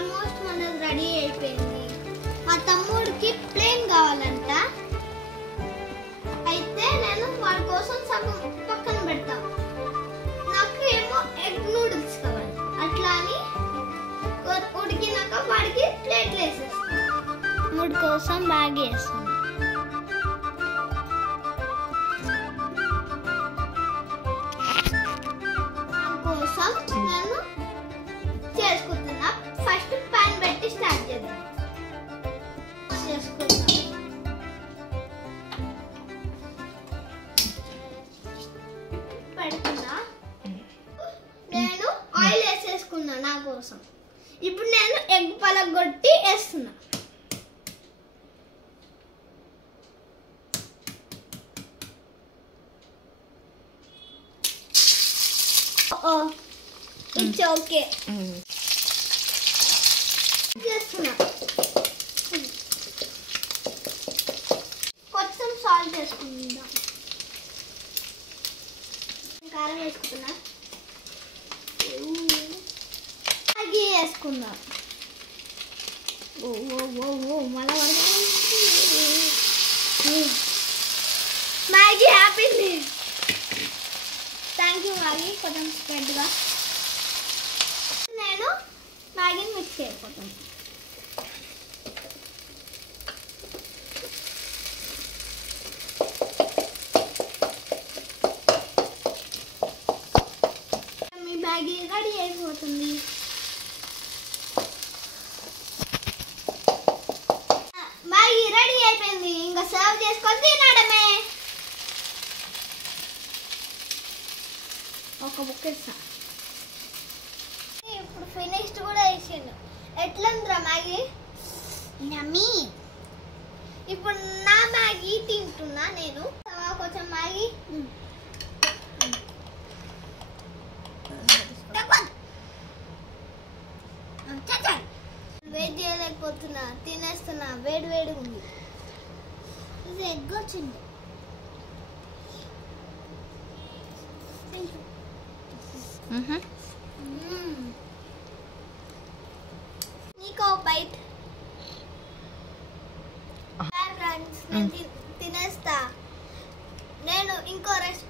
Almost మనది ready అయిపోయింది. మా తమ్ముడికి ప్లేన్ కావాలంట. అయితే నేను వాడి కోసం సగం పక్కన పెడతా. నాకు ఏమో ఎగ్ నూడిల్స్ కావాలి. అట్లా అని ఉడికినాక వాడికి ప్లేట్లు వేసేస్తాను. తమ్ముడి కోసం మ్యాగీ వేస్తాను. కోసం నేను చేసుకుంటున్నా. ఫస్ట్ పాన్ పెట్టి స్టార్ట్ చేద్దాం. పెడుతున్నా. నేను ఆయిల్ వేసేసుకున్నా నా కోసం. ఇప్పుడు నేను ఎగ్ పలగొట్టి వేస్తున్నా. ఇట్స్ ఓకే చేస్తున్నా. కొంచెం సాల్ట్ వేసుకుందాం. కారం వేసుకుంటున్నా. మ్యాగీ వేసుకుందాం. మళ్ళీ మ్యాగీ హ్యాపీంది. Thank you Maggi. కొంచెం స్ప్రెడ్గా నేను మ్యాగీని మిక్స్ చేయకపోతాను. మీ మ్యాగీ రెడీ అయిపోతుంది. మ్యాగీ రెడీ అయిపోయింది. ఇంకా సర్వ్ చేసుకొని తినడమే. ఒక బుక్ ఇస్తా. ఇప్పుడు ఫినిష్డ్ కూడా వేసాను. ఎట్లా ఉందిరా మ్యాగీ? యమ్మీ. ఇప్పుడు నా మ్యాగీ తింటున్నా నేను. కొంచెం మ్యాగీ వెయిట్ చేయలేకపోతున్నా. తినేస్తున్నా. వేడి వేడిగా ఉంది. ఇది ఎగ్ వచ్చింది. నీకో బైట్. ఫ్రెండ్స్ నేను తినేస్తా. నేను ఇంకో రెసిపీ